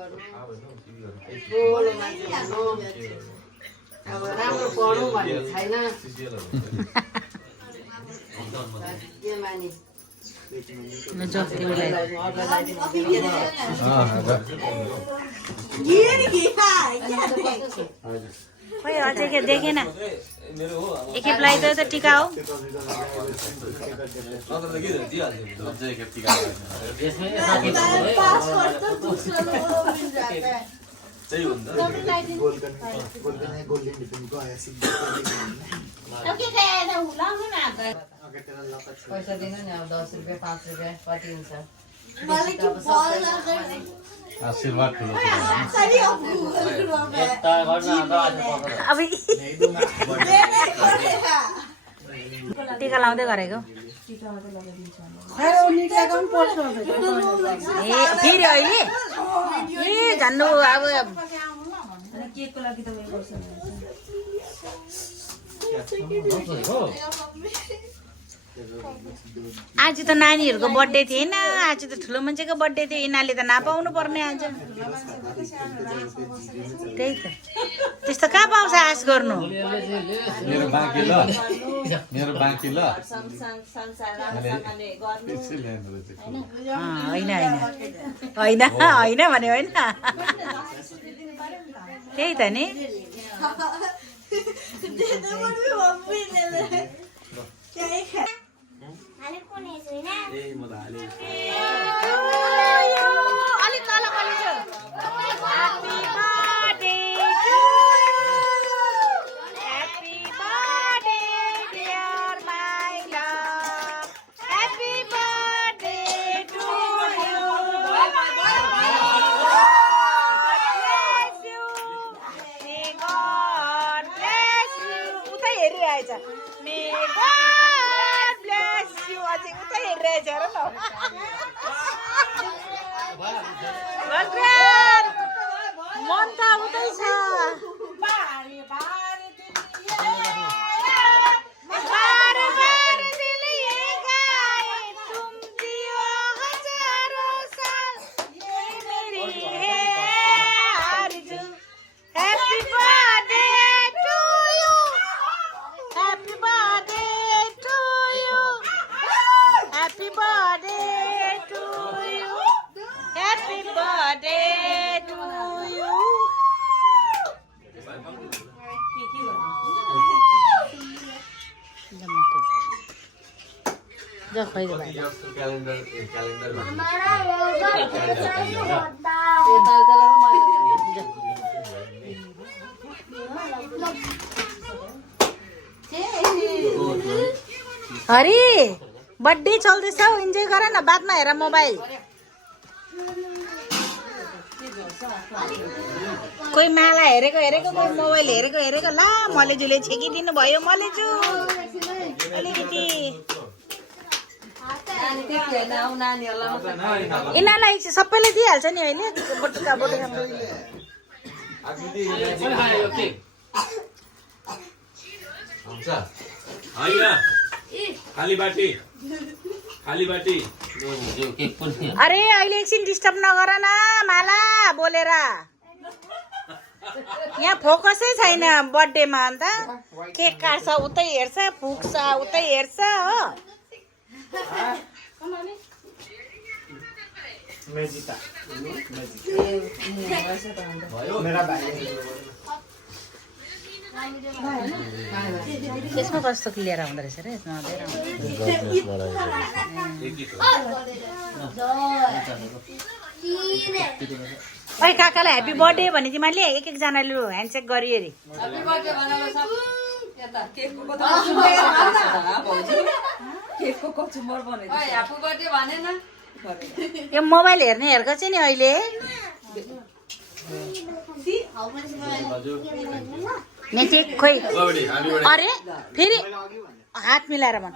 ठुलो मान्छे हुनु अब राम्रो पढौँ भन्ने छैन के मानिस खोइ अझै के देखेन एकखेप लगाइदियो त टिका हो पैसा दिनु नि अब 10 रुपियाँ 5 रुपियाँ कति हुन्छ आशीर्वाद ठुलो अब टिका लाउँदै गरेको ए फेरि अहिले ए झन्डु अब आज त नानीहरूको बर्थडे थिएन आज त ठुलो मान्छेको बर्थडे थियो यिनीहरूले त नपाउनु पर्ने आज त्यही त त्यस्तो कहाँ पाउँछ आश गर्नु मेरो बाँकी ल होइन होइन होइन भने होइन त्यही त नि अलिक तल कलेजो happy birthday happy birthday dear my love happy birthday to you may God bless you उतै हेरिरहेछ मे गॉड ब्लेस यु अझै उतै हेरिरहेछ हेर न भगवान मन त उतै छ हरि बर्थडे चल्दैछ इन्जोय गर न बादमा हेर मोबाइल कोही माला हेरेको कोही मोबाइल हेरेको ला मलेजुले छेकिदिनु भयो मलेजु अलिकति यिनीहरूलाई सबैले दिइहाल्छ नि अहिले बटुका अरे अहिले एकछिन डिस्टर्ब नगर न माला बोलेर यहाँ फोकसै छैन बर्थडेमा अन्त केक काट्छ उतै हेर्छ फुक्छ उतै हेर्छ हो त्यसमा कस्तो क्लियर आउँदो रहेछ रे ओइ काकालाई ह्याप्पी बर्थडे भने तिमीले एकजनाले ह्यान्डसेक गरी अरे यो मोबाइल हेर्नेहरूको चाहिँ नि अहिले खोइ अरे फेरि हात मिलाएर भन